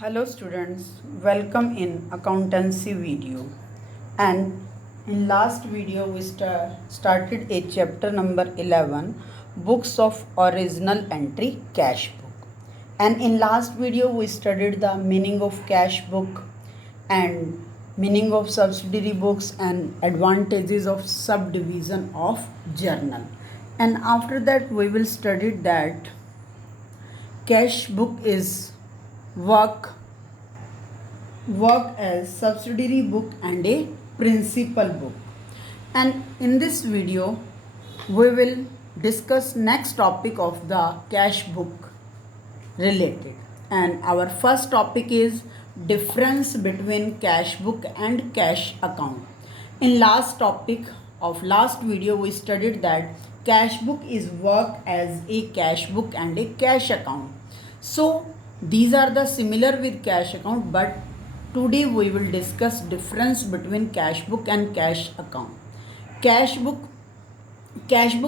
Hello students, welcome in accountancy video. And in last video we started a chapter number 11, books of original entry cash book. And in last video we studied the meaning of cash book and meaning of subsidiary books and advantages of subdivision of journal. And after that we will study that cash book is work as subsidiary book and a principal book. And in this video we will discuss next topic of the cash book related, and our first topic is difference between cash book and cash account. In last topic of last video we studied that cash book is work as a cash book and a cash account. So these are the similar with cash account, but today we will discuss difference between cash book and cash account. Cash book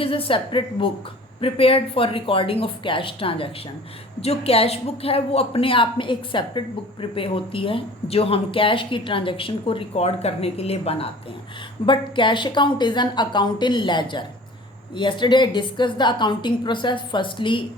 is a separate book prepared for recording of cash transaction. जो cash book है वो अपने आप में एक separate book prepare होती है जो हम कैश की ट्रांजैक्शन को रिकॉर्ड करने के लिए बनाते हैं. But cash account is an account in ledger. Yesterday I discussed the accounting process. Firstly,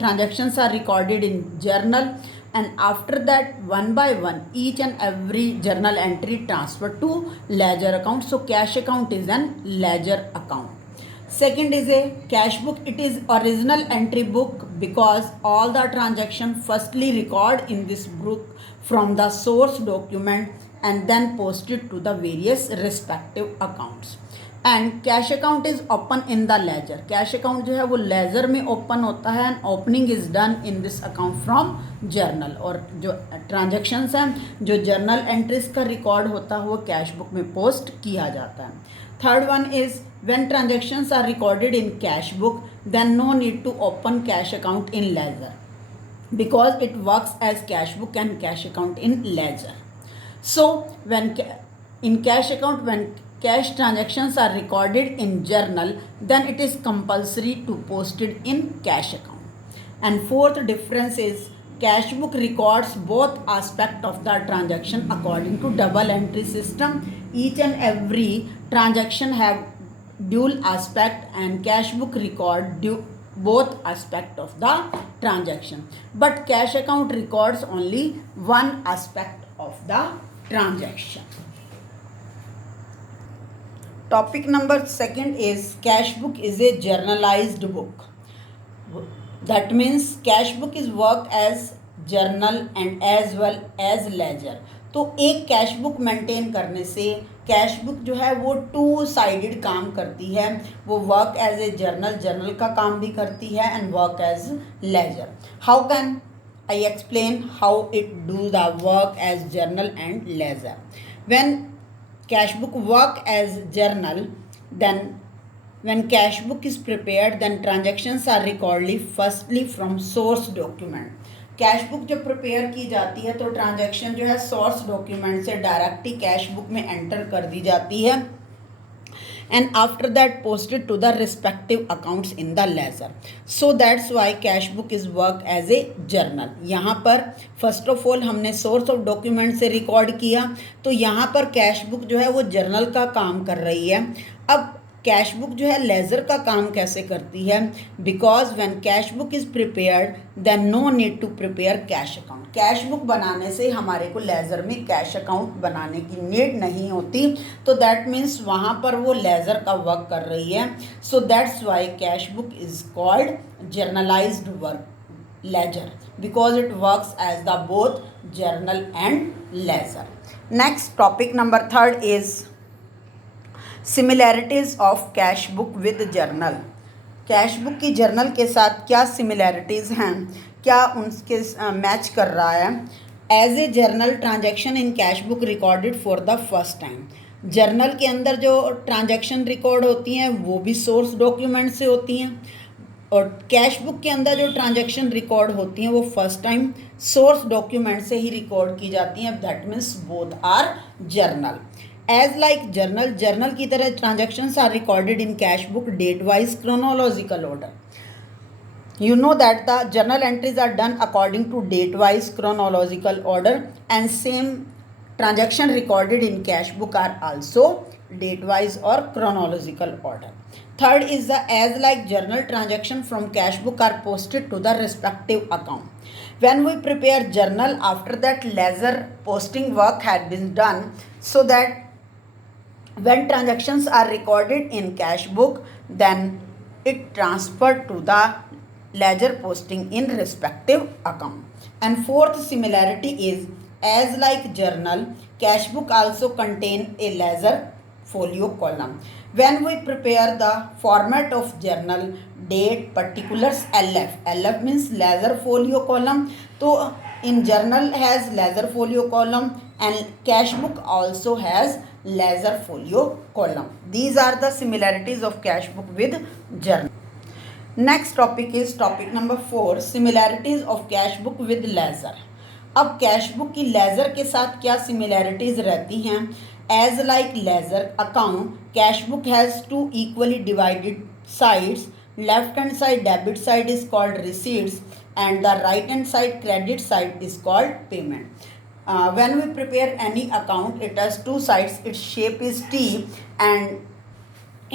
transactions are recorded in journal, and after that one by one each and every journal entry transferred to ledger account. So cash account is an ledger account. Second is a cash book. It is original entry book because all the transaction firstly record in this book from the source document and then posted to the various respective accounts. And cash account is open in the ledger. Cash account जो है वो ledger में open होता है and opening is done in this account from journal. और जो transactions हैं जो जर्नल एंट्रीज का रिकॉर्ड होता है वो कैश बुक में पोस्ट किया जाता है. Third one is when transactions are recorded in cash book then no need to open cash account in ledger because it works as cash book and cash account in ledger. So when in cash account, when cash transactions are recorded in journal, then it is compulsory to post it in cash account. And fourth difference is cash book records both aspect of the transaction according to double entry system. Each and every transaction have dual aspect and cash book record both aspect of the transaction, but cash account records only one aspect of the transaction. Topic number second is cash book is a journalized book. That means cash book is work as journal and as well as ledger. तो एक cash book maintain करने से cash book जो है वो two sided काम करती है. वो वर्क एज ए जर्नल का काम भी करती है and work as ledger. How can I explain how it do the work as journal and ledger. When cash book work as journal, then when cash book is prepared then transactions are recorded firstly from source document. Cash book जब prepare की जाती है तो transaction जो है source document से directly cash book में enter कर दी जाती है and after that posted to the respective accounts in the ledger. So that's why cash book is work as a journal. यहाँ पर फर्स्ट ऑफ ऑल हमने सोर्स ऑफ डॉक्यूमेंट से record किया, तो यहाँ पर कैश बुक जो है वो जर्नल का काम कर रही है. अब कैश बुक जो है लेजर का काम कैसे करती है? Because when cash book is prepared then no need to prepare cash account. Cash book बनाने से हमारे को लेजर में कैश अकाउंट बनाने की नीड नहीं होती, तो दैट मीन्स वहाँ पर वो लेजर का वर्क कर रही है. So that's why cash book is called journalised work ledger because it works as the both journal and ledger. Next topic number third is similarities of cash book with journal. Cash book की journal के साथ क्या similarities हैं, क्या उनके match कर रहा है? As a journal transaction in cash book recorded for the first time. Journal के अंदर जो ट्रांजैक्शन रिकॉर्ड होती हैं वो भी सोर्स डॉक्यूमेंट से होती हैं, और कैश बुक के अंदर जो ट्रांजैक्शन रिकॉर्ड होती हैं वो फर्स्ट टाइम सोर्स डॉक्यूमेंट से ही रिकॉर्ड की जाती हैं. That means both are journal. As like journal की तरह transactions are recorded in cash book date wise chronological order. You know that the journal entries are done according to date-wise chronological order, and same transaction recorded in cash book are also date-wise or chronological order. Third is the as like journal transaction from cash book are posted to the respective account. When we prepare journal, after that ledger posting work had been done, so that when transactions are recorded in cash book, then it transferred to the ledger posting in respective account. And fourth similarity is as like journal, cash book also contain a ledger folio column. When we prepare the format of journal, date, particulars, LF means ledger folio column. So in journal has ledger folio column, and cash book also has ledger folio column. These are the similarities of cash book with journal. Next topic is topic number 4, similarities of cash book with ledger. अब cash book की ledger के साथ क्या similarities रहती हैं? As like ledger account, cash book has two equally divided sides. Left hand side debit side is called receipts and the right hand side credit side is called payment. When we prepare any account, it has two sides, its shape is T, and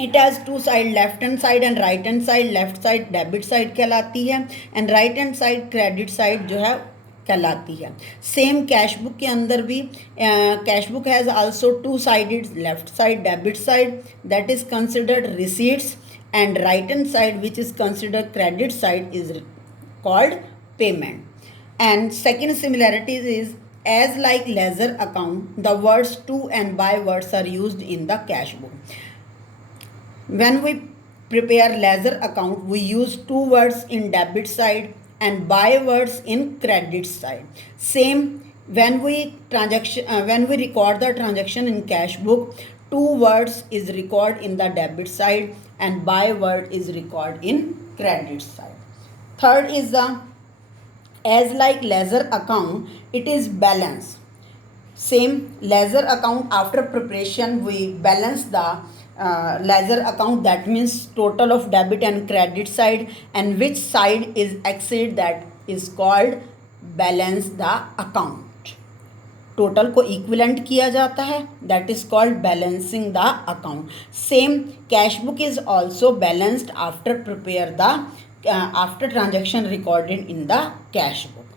it has two side, left hand side and right hand side. left side debit side कहलाती है and right hand side credit side जो है कहलाती है. Same cash book के अंदर भी cash book has also two sided, left side debit side that is considered receipts and right hand side which is considered credit side is called payment. And second similarity is as like ledger account, the words to and by words are used in the cash book. When we prepare ledger account, we use two words in debit side and by words in credit side. Same when we record the transaction in cash book, two words is record in the debit side and by word is record in credit side. Third is the as like ledger account, it is balance. Same ledger account, after preparation we balance the ledger account, that means total of debit and credit side, and which side is exceed, that is called balance the account. Total को equivalent किया जाता है, that is called balancing the account. Same cash book is also balanced after prepare the after transaction recorded in the cash book.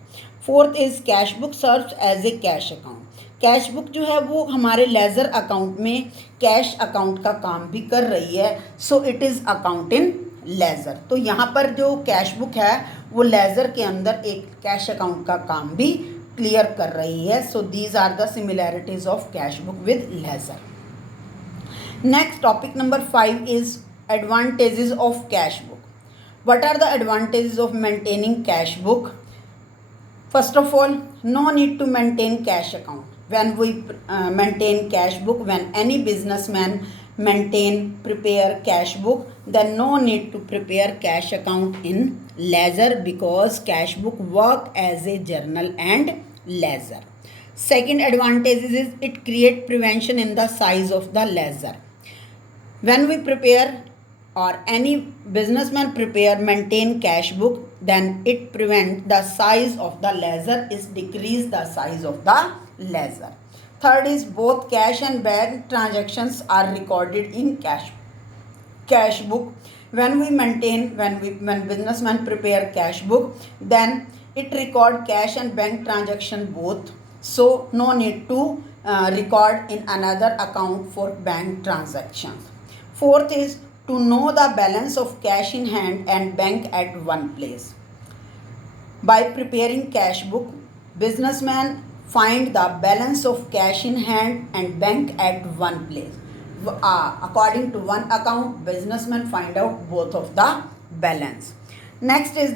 Fourth is cash book serves as a cash account. Cash book जो है वो हमारे ledger account में cash account का काम भी कर रही है, so it is account in ledger. तो यहाँ पर जो कैश बुक है वो लेजर के अंदर एक कैश अकाउंट का काम भी क्लियर कर रही है. So these are the similarities of cash book with ledger. Next topic number 5 is advantages of cash book. What are the advantages of maintaining cash book? First of all, no need to maintain cash account. When we maintain cash book, when any businessman prepare cash book, then no need to prepare cash account in ledger because cash book work as a journal and ledger. Second advantage is it create prevention in the size of the ledger. When we prepare or any businessman maintain cash book, then it prevent the size of the ledger is decrease the size of the ledger. Third is both cash and bank transactions are recorded in cash book. When businessman prepare cash book, then it record cash and bank transaction both, so no need to record in another account for bank transactions. Fourth is to know the balance of cash in hand and bank at one place. By preparing cash book, businessman find the balance of cash in hand and bank at one place. According to one account, businessman find out both of the balance. Next is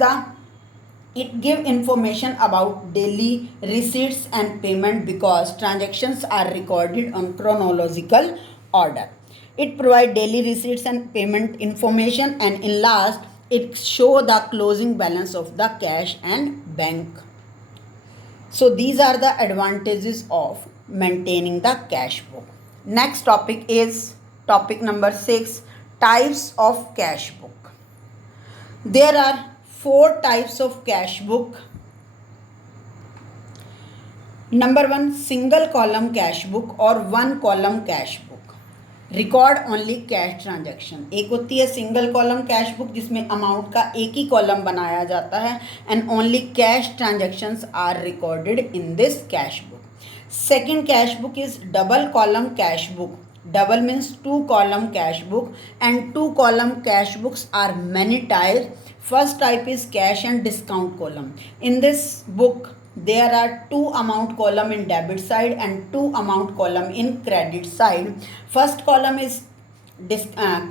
it give information about daily receipts and payment because transactions are recorded on chronological order. It provide daily receipts and payment information, and in last it show the closing balance of the cash and bank. So these are the advantages of maintaining the cash book. Next topic is topic number 6, types of cash book. There are 4 types of cash book. Number 1, single column cash book or one column cash book. Record only cash transaction. एक होती है single column cash book जिसमें amount का एक ही column बनाया जाता है and only cash transactions are recorded in this cash book. Second cash book is double column cash book. Double means 2 column cash book, and 2 column cash books are many types. First type is cash and discount column. In this book there are 2 amount column in debit side and 2 amount column in credit side. First column is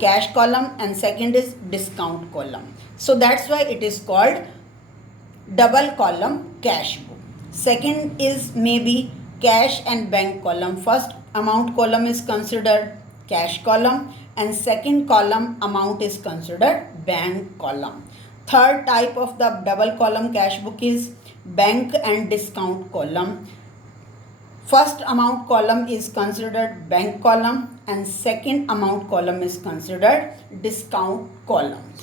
cash column and second is discount column. So that's why it is called double column cash book. Second is maybe cash and bank column. First amount column is considered cash column and second column amount is considered bank column. Third type of the double column cash book is bank and discount column. First amount column is considered bank column and second amount column is considered discount column.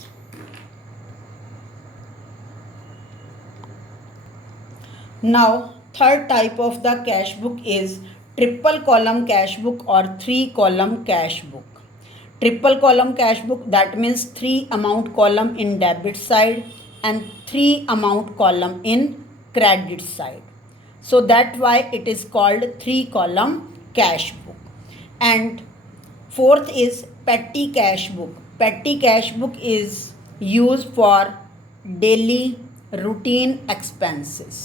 Now third type of the cash book is triple column cash book or 3 column cash book. Triple column cash book, that means 3 amount column in debit side and 3 amount column in credit side. So that's why it is called 3 column cash book. And fourth is petty cash book. Petty cash book is used for daily routine expenses.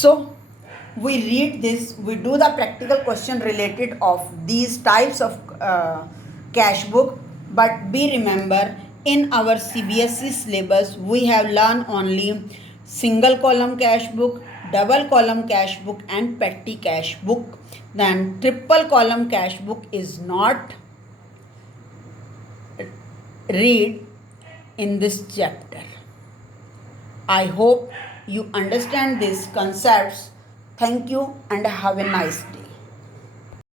So we read this, we do the practical question related of these types of cash book, but be remember in our CBSE syllabus we have learned only single column cash book, double column cash book and petty cash book. Then triple column cash book is not read in this chapter. I hope you understand these concepts. Thank you and have a nice day.